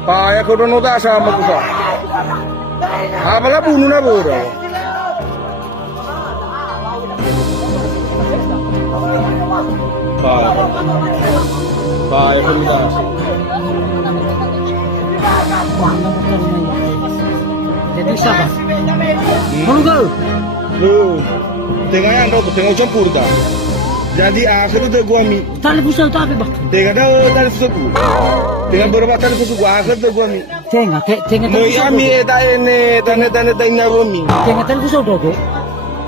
Kaya ko doon uta sa magkusa. Habala puno na po daw. Kaya ko uta. Jadi siapa? Mana kau? Tengah yang tahu tengah campur dah. Jadi akhir tu gua mi. Tali pusat tu apa bah? Tengah dah tali fusuku. Tengah berapa tali fusuku akhir tu gua mi. Tengah tali Noi pusat. ami dah ini tanda nyaromi. Tengah tali pusat tu.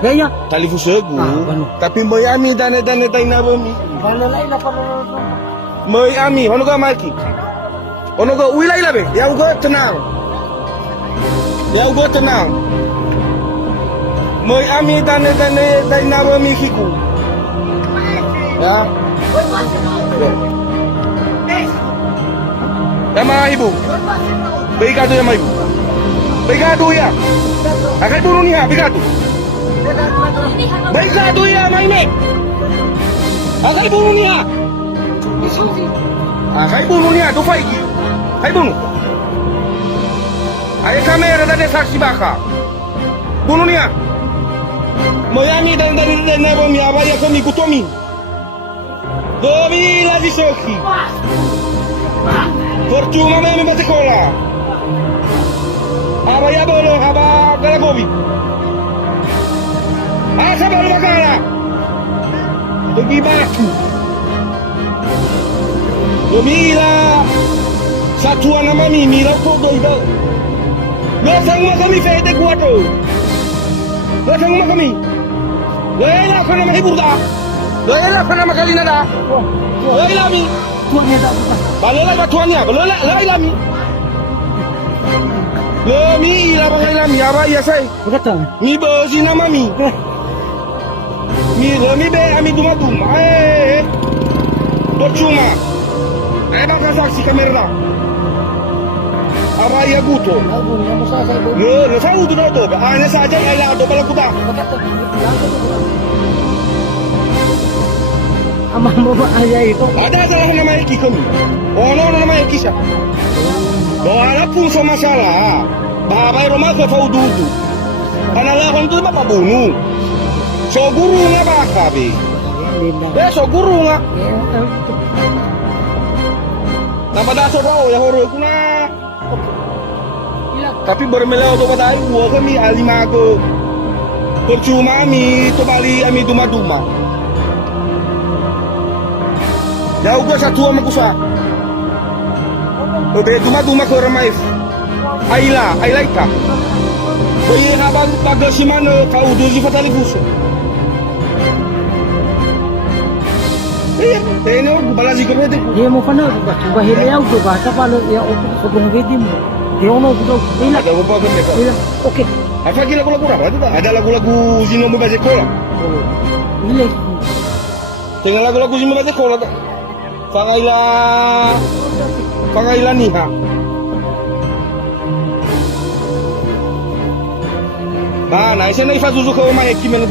Ya. Tali fusuku. Ano? Tapi moi ami tanda nyaromi. Kalau lain lah kalau. Moi ami, hono ka maki. Hono ka uilai labe. Ya ugo tenang. Ya ugo tenang. Moi ami tanda nyaromi kiku. Ya. Sama ibu. Bagi kado sama ibu. Bagi kado ya. Akai bunuh nih, bagi kado. Bagi kado ya, main. Akai bunuh nih. Akai bunuh nih, tuh faiki. Akai bunuh. Akai kamera tadi saksi baka. Bunuh nih. Moyami dan nebo mi abaya kami kutomi. Dobi la di socchi. Percuma me mi sekolah. Aba ya bolo aba galagobi. Asa baru makara. Pergi batu. Domila. Satuan nama mi mira todo itu. Lo sang kami fede kuato. Lo sang kami. Lo enak kau nama ibu dah. Lo enak kau nama kali nada. Lo ilami. Tuannya tak apa. Balola batuannya, balola ilami. Lo mi ilama ilami, apa ya say? Berkata. Mi bosi nama mi. Mi be ami duma. Percuma. Bakal saksi kamera. Apa ya buto? Lagu yang besar saya buat. Lo tahu tu tu. Hanya saja ada bala kuda. Berkata. Amah bapak ayah itu. Ada salah nama Eki kami. Ono nama Eki siapa? Walaupun sama masalah, babai rumah ke faududu. Analahon tu bapak bunuh. So guru nga baka be. So guru nga. Napadaso daw ya horo kuna. Tapi bermelaw to patay wo kami alimago. Percuma mi to bali ami duma-duma. Jauh gua satu sama kusa. Oke, duma ke ramai. Aila ika. Boy habang pagasiman kau dozi fatali buso. Ini balaji ko pwede. Dia mau kena juga. Bahaya yang tu bahasa kalau ya untuk bedim. Dia ono kita. Ada apa kan mereka? Oke. Apa lagi lagu-lagu apa itu? Ada lagu-lagu Zino Membaca Kola. Ini. Tinggal lagu-lagu Zino Membaca Kola. Pangailan nih ha. Nah, isa na ifazuzu ka umay kimen.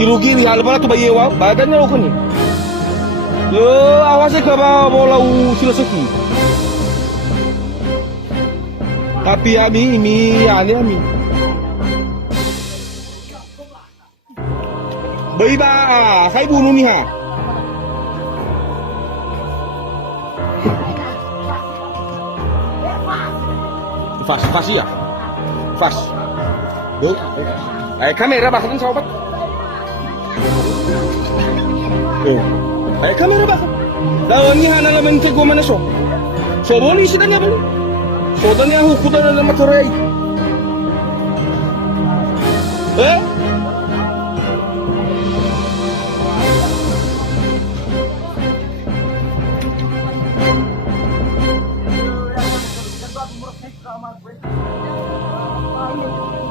Irugi ni halbara tu bayewa, badannya ko ni. Lo awase ka ba bola filosofi. Tapi ami. Bayi ba, kai bunuh nih ha. Fas ya? Fas. Duh. Kamera bahkan sobat. Kamera bahkan. Dawan ni hana naman ke gua mana so. So boli sida niya bali. So dan niya hukutan na maturay.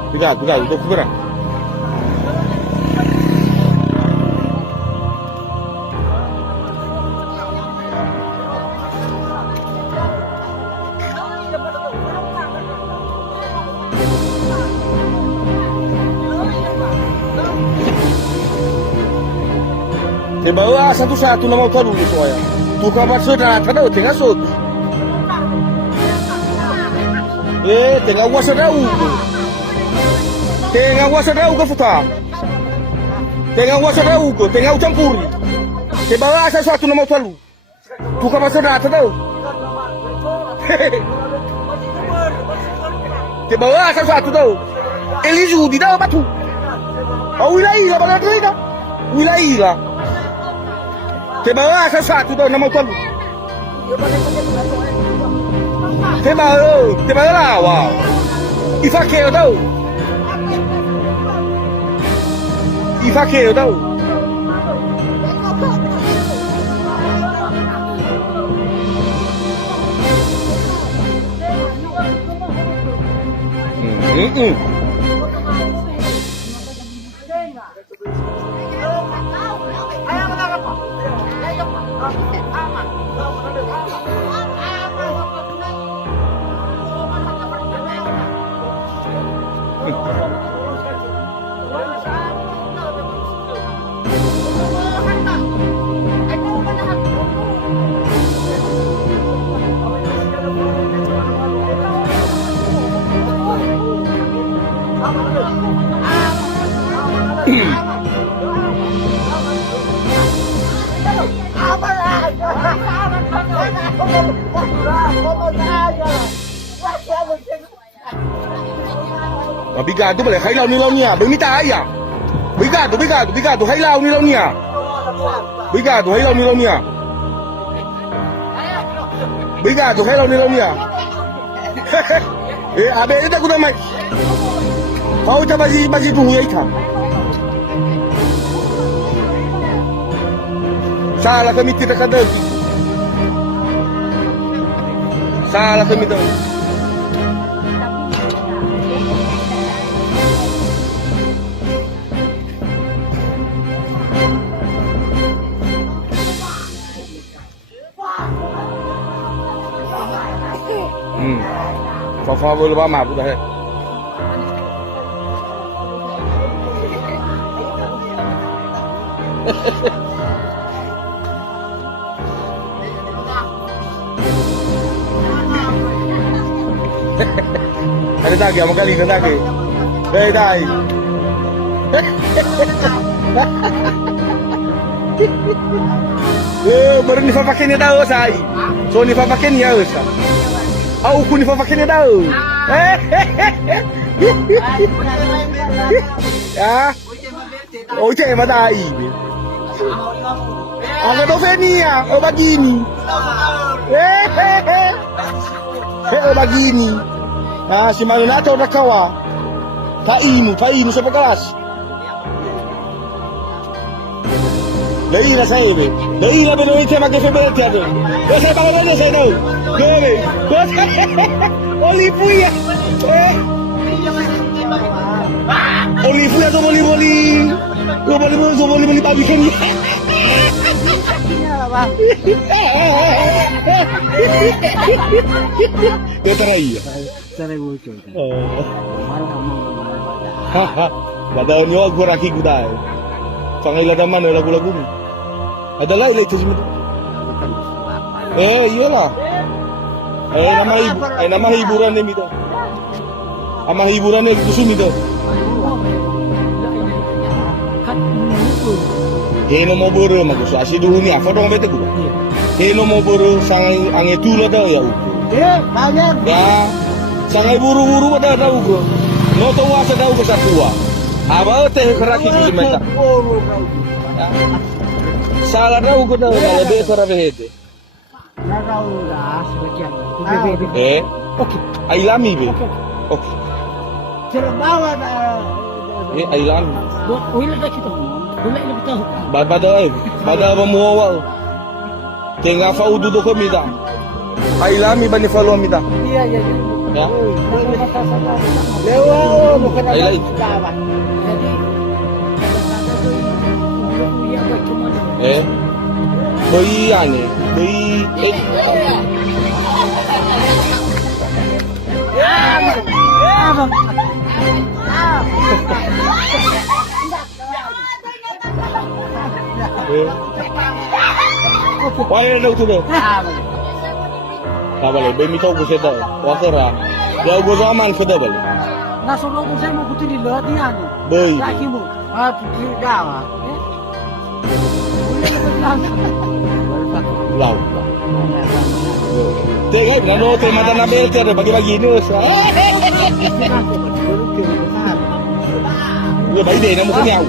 Cuidado, tô cobrando. Te bawa satu-satu na mau talu soya. Tu ka ba soda ta dau tengah sot. Tengah wasa dau. Tengah wasa dau ka futa. Tengah wasa dau ko, tengah campuri. Te bawa satu na mau talu. Tu ka ba soda ta dau. Te bawa satu dau. Elisu di dau batu. Oh wilayah ba na trida? Wilayah. Te bawa satu daw na magpalo. Te bawa lawa. Ifakeo daw. Ifakeo daw. Bigado balik, hay law niya. Bumita ya. Bigado, hay law niya. Bigado, hay law niya. Bigado, hay law niya. Abe ita ko na mai. Kau ta baji tu huyai ta. Salah kami tidak kada. Salah kami tu. Fa boleh lama sudah. Ada lagi, mau kali ada lagi. Dai. Baru ni pakai ni tahu saya. So ni pakai ni ya usah. Aku kuni pakai ni tahu. Ya. Oh cek mata ai. Aku tu feni ya, oh begini. Oh begini. Ah si malu nak tahu dah kawa. Taimu siapa kelas? Lagi lah saya be. Lagi lah betul itu makan febel tiada. Saya bangun aja saya tahu. Gole. Olivu ya. Olivu ya tu boli. Boli babi kan. Dia terai ya. Terai bocor. Badao nyo aku raki kudai. Pangaila naman lagu-lagu ni. Adalah itu semua. Iyalah. Nama hiburan ni itu. Ama hiburan ni itu sini tu. Heno mau buru magus. Asyik dulu ni apa dong betul gua. Heno mau buru sangai ange tu lah dah ya uku. Banyak. Ya, sangai buru-buru dah uku. No tahu asa dah uku satua. Apa teh keraki tu semua. Salah dah uku dah lebih korang behete. Nakau dah sebagian. Okey. Ailami be. Okey. Terbawa Ailami. Wila dah kita. Wila ini betul. Bada bamuwa. Tengah faudu do kami dah. Ailami bani follow mi dah. Iya. Ya. Lewa bukan ada. Ailai. Jadi Boi ane, Why no to the? Tak boleh. Bemi tahu saya dah. Wakera. Dia gua zaman sudah boleh. Na solo ko sai mo kuti lo di ani. Baik. Sa ki mo. Ha ti da wa. Lau. Tengok, kalau terima tanah bel ter bagi-bagi ni. Dia baik deh, nama kau.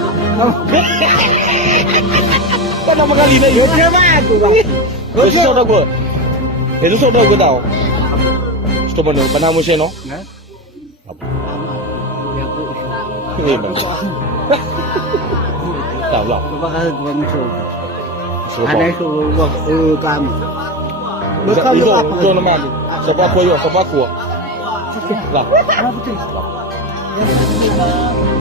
Kau nama kali ni. Yo terima aku ba. Itu sudah gua. Itu sudah gua tahu. Itu mana? Mana musim no? Ini bang. Tahu lah. Ba ka ko ni so. Sebab Ana so lo kamu. itu nama ni. Sebab apa yo? Sebab apa? Lah. Apa tu?